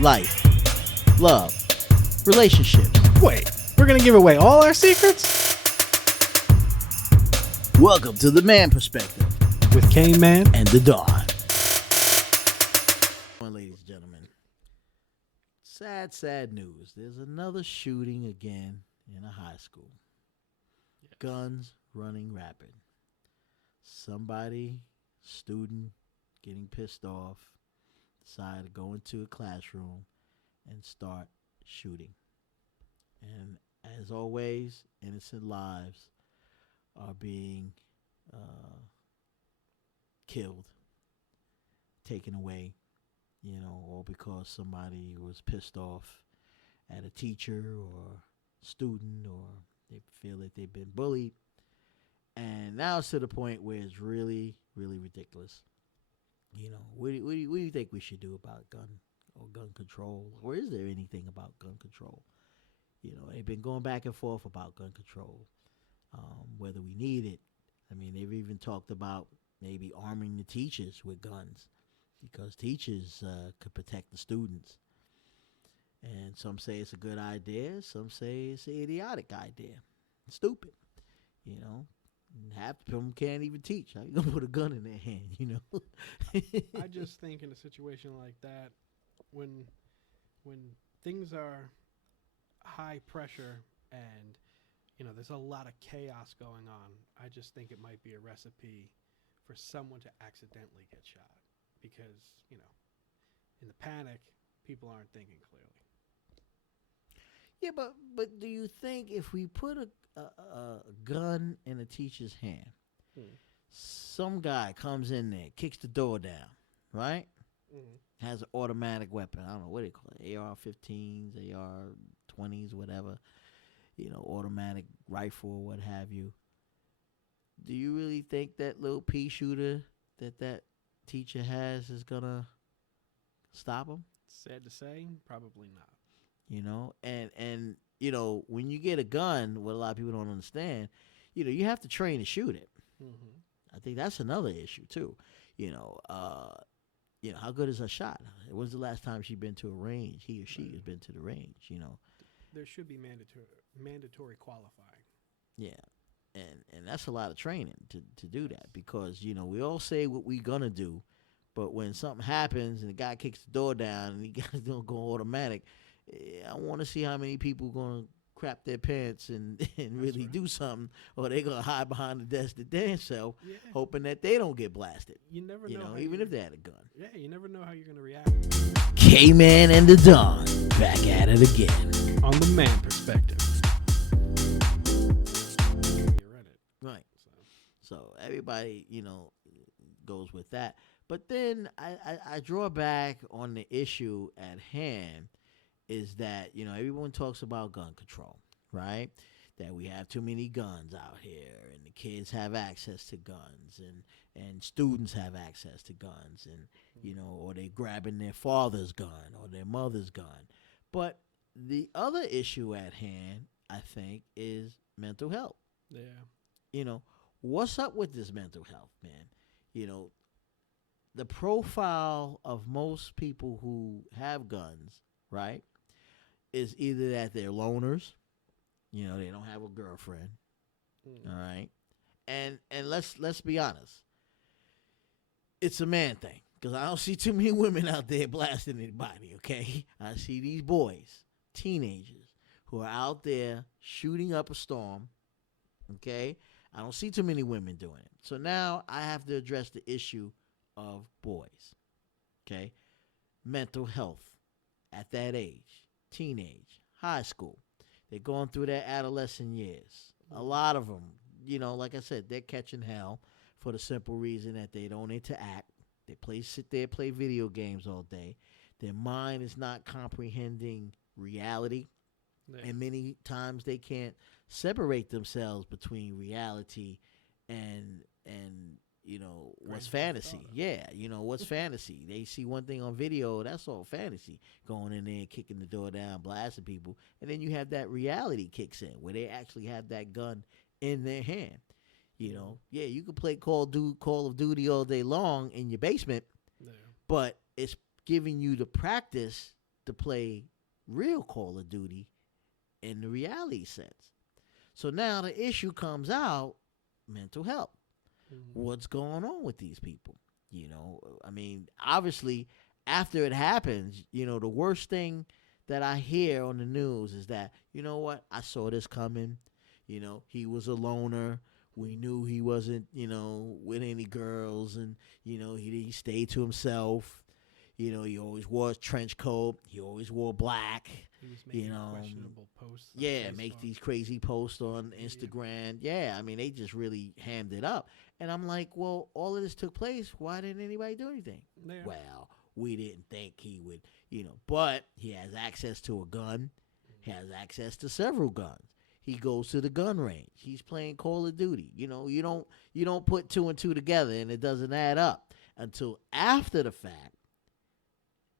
life, love, relationships. Wait, we're gonna give away all our secrets? Welcome to the Man Perspective With Kane Man and the Dawn. Ladies and gentlemen, sad news. There's another shooting again in a high school. Guns running rapid. Student getting pissed off, decided to go into a classroom and start shooting. And as always, innocent lives are being killed, taken away, all because somebody was pissed off at a teacher or student, or they feel that they've been bullied. And now it's to the point where it's really, really ridiculous. What do you think we should do about gun control? Or is there anything about gun control? They've been going back and forth about gun control, whether we need it. I mean, they've even talked about maybe arming the teachers with guns because teachers could protect the students. And some say it's a good idea. Some say it's an idiotic idea. Stupid, Half of them can't even teach. How you gonna put a gun in their hand, I just think in a situation like that, when things are high pressure and there's a lot of chaos going on, I just think it might be a recipe for someone to accidentally get shot because in the panic, people aren't thinking clearly. Yeah, but do you think if we put a gun in a teacher's hand, some guy comes in there, kicks the door down, right? Has an automatic weapon. I don't know what they call it, AR-15s, AR-20s, whatever, automatic rifle or what have you. Do you really think that little pea shooter that teacher has is going to stop him? Sad to say, probably not. And when you get a gun, what a lot of people don't understand, you have to train to shoot it. I think that's another issue too. How good is a shot? When's the last time she's been to a range? He or she has been to the range. There should be mandatory qualifying. Yeah, and that's a lot of training to do that because we all say what we're gonna do, but when something happens and the guy kicks the door down and he guys don't go automatic, I want to see how many people gonna crap their pants and really do something, or they gonna hide behind the desk to themselves, hoping that they don't get blasted. You never know. Even if they had a gun. Yeah, you never know how you're gonna react. K-Man and the Dawn back at it again on the Man Perspective. You read it, right? So everybody, goes with that. But then I draw back on the issue at hand. Is that, everyone talks about gun control, right? That we have too many guns out here and the kids have access to guns and students have access to guns and, or they grabbing their father's gun or their mother's gun. But the other issue at hand, I think, is mental health. Yeah. What's up with this mental health, man? The profile of most people who have guns, right? Is either that they're loners, they don't have a girlfriend, all right, and let's be honest, it's a man thing because I don't see too many women out there blasting anybody. Okay, I see these boys, teenagers, who are out there shooting up a storm. Okay, I don't see too many women doing it. So now I have to address the issue of boys. Okay, mental health at that age. Teenage, high school, they're going through their adolescent years. A lot of them, like I said, they're catching hell for the simple reason that they don't interact. They sit there, play video games all day. Their mind is not comprehending reality, and many times they can't separate themselves between reality and what's fantasy. Yeah, what's fantasy. They see one thing on video, that's all fantasy. Going in there, kicking the door down, blasting people. And then you have that reality kicks in where they actually have that gun in their hand. Yeah, you can play Call of Duty all day long in your basement, but it's giving you the practice to play real Call of Duty in the reality sense. So now the issue comes out, mental health. What's going on with these people? I mean, obviously, after it happens, the worst thing that I hear on the news is that, you know what, I saw this coming. He was a loner. We knew he wasn't, with any girls, and, he stayed to himself. He always wore a trench coat. He always wore black. He was making questionable posts. Yeah, make these crazy posts on Instagram. Yeah, I mean, they just really hammed it up. And I'm like, well, all of this took place. Why didn't anybody do anything? Yeah. Well, we didn't think he would, but he has access to a gun. He has access to several guns. He goes to the gun range. He's playing Call of Duty. You don't put two and two together, and it doesn't add up until after the fact.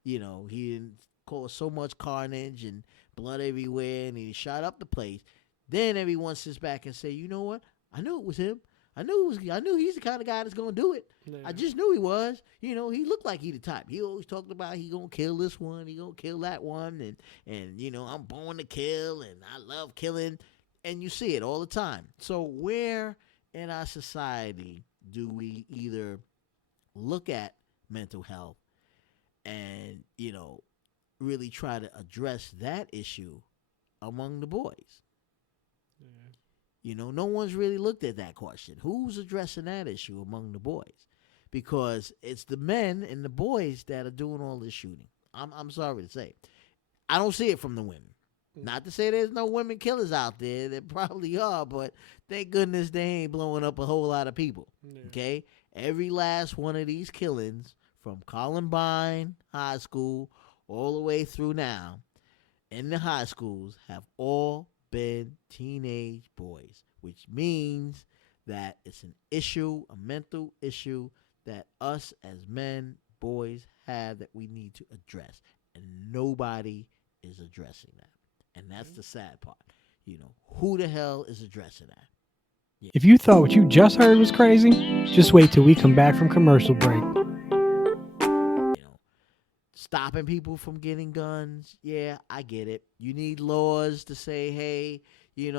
He didn't cause so much carnage and blood everywhere, and he shot up the place. Then everyone sits back and say, you know what? I knew it was him. I knew he's the kind of guy that's gonna do it. Yeah. I just knew he was. He looked like he the type. He always talked about he gonna kill this one, he gonna kill that one, and I'm born to kill, and I love killing, and you see it all the time. So where in our society do we either look at mental health and really try to address that issue among the boys? No one's really looked at that question. Who's addressing that issue among the boys? Because it's the men and the boys that are doing all this shooting. I'm sorry to say. I don't see it from the women. Not to say there's no women killers out there. There probably are, but thank goodness they ain't blowing up a whole lot of people. Yeah. Okay? Every last one of these killings from Columbine High School all the way through now in the high schools have all been teenage boys, which means that it's an issue, a mental issue that us as men, boys have that we need to address. And nobody is addressing that. And that's the sad part. Who the hell is addressing that? Yeah. If you thought what you just heard was crazy, just wait till we come back from commercial break. Stopping people from getting guns, yeah, I get it. You need laws to say, hey, you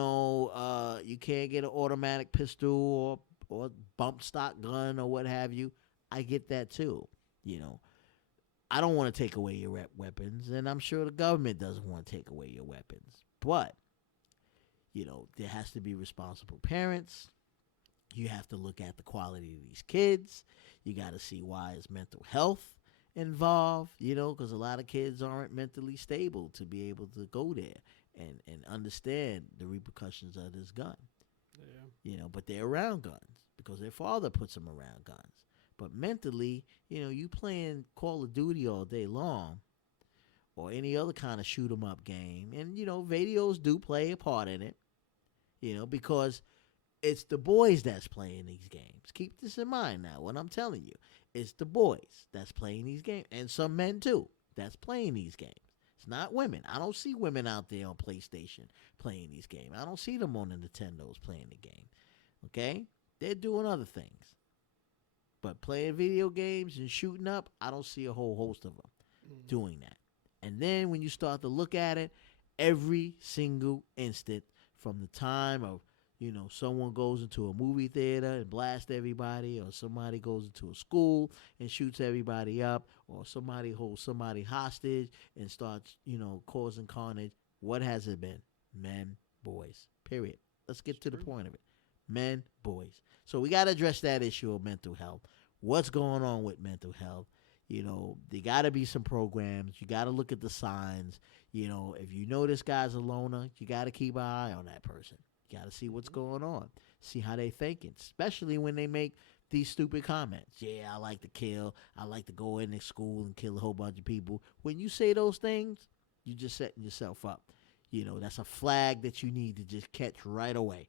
can't get an automatic pistol or bump stock gun or what have you. I get that too. I don't want to take away your weapons, and I'm sure the government doesn't want to take away your weapons. But, there has to be responsible parents. You have to look at the quality of these kids. You got to see why is mental health involved, because a lot of kids aren't mentally stable to be able to go there and understand the repercussions of this gun. Yeah. But they're around guns because their father puts them around guns. But mentally, you playing Call of Duty all day long or any other kind of shoot 'em up game, and videos do play a part in it, because it's the boys that's playing these games. Keep this in mind now, what I'm telling you. It's the boys that's playing these games, and some men too that's playing these games. It's not women. I don't see women out there on PlayStation playing these games. I don't see them on the Nintendos playing the game. Okay? They're doing other things. But playing video games and shooting up, I don't see a whole host of them doing that. And then when you start to look at it, every single instant from the time of someone goes into a movie theater and blasts everybody, or somebody goes into a school and shoots everybody up, or somebody holds somebody hostage and starts, causing carnage. What has it been? Men, boys, period. Let's get to the point of it. Men, boys. So we got to address that issue of mental health. What's going on with mental health? There got to be some programs. You got to look at the signs. If you know this guy's a loner, you got to keep an eye on that person. You got to see what's going on. See how they thinking, especially when they make these stupid comments. Yeah, I like to kill. I like to go into school and kill a whole bunch of people. When you say those things, you're just setting yourself up. That's a flag that you need to just catch right away.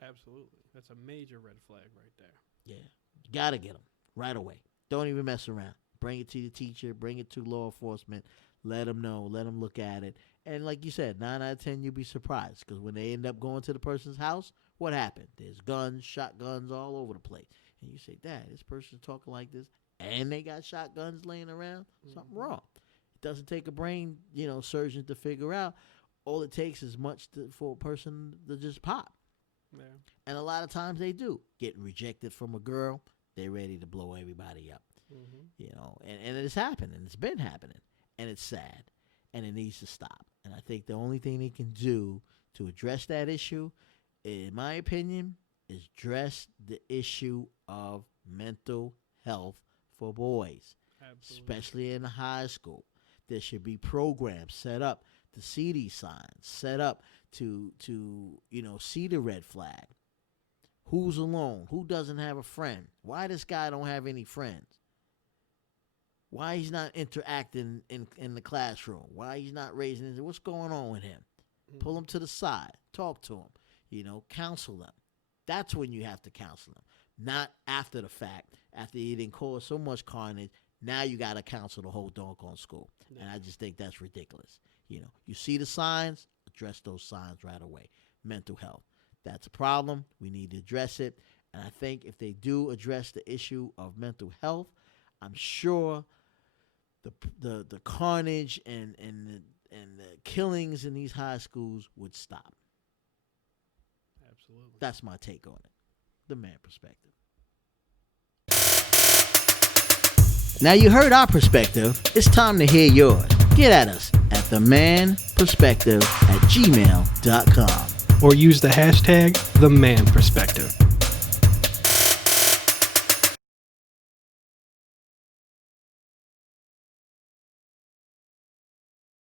Absolutely. That's a major red flag right there. Yeah. You got to get them right away. Don't even mess around. Bring it to the teacher. Bring it to law enforcement. Let them know. Let them look at it. And like you said, 9 out of 10, you'll be surprised. Because when they end up going to the person's house, what happened? There's guns, shotguns all over the place. And you say, Dad, this person's talking like this, and they got shotguns laying around? Something wrong. doesn't take a brain, surgeon to figure out. All it takes is for a person to just pop. Yeah. And a lot of times they do. Getting rejected from a girl, they're ready to blow everybody up. Mm-hmm. And it's happening. It's been happening. And it's sad. And it needs to stop. And I think the only thing they can do to address that issue, in my opinion, is address the issue of mental health for boys, Absolutely. especially in high school. There should be programs set up to see these signs, set up to see the red flag. Who's alone? Who doesn't have a friend? Why this guy don't have any friends? Why he's not interacting in the classroom? Why he's not raising his? What's going on with him? Pull him to the side. Talk to him. Counsel them. That's when you have to counsel them. Not after the fact, after he didn't cause so much carnage. Now you got to counsel the whole doggone school. No. And I just think that's ridiculous. You see the signs, address those signs right away. Mental health. That's a problem. We need to address it. And I think if they do address the issue of mental health, I'm sure the carnage and the killings in these high schools would stop. Absolutely. That's my take on it. The man perspective. Now you heard our perspective. It's time to hear yours. Get at us at themanperspective@gmail.com. Or use the hashtag #TheManPerspective.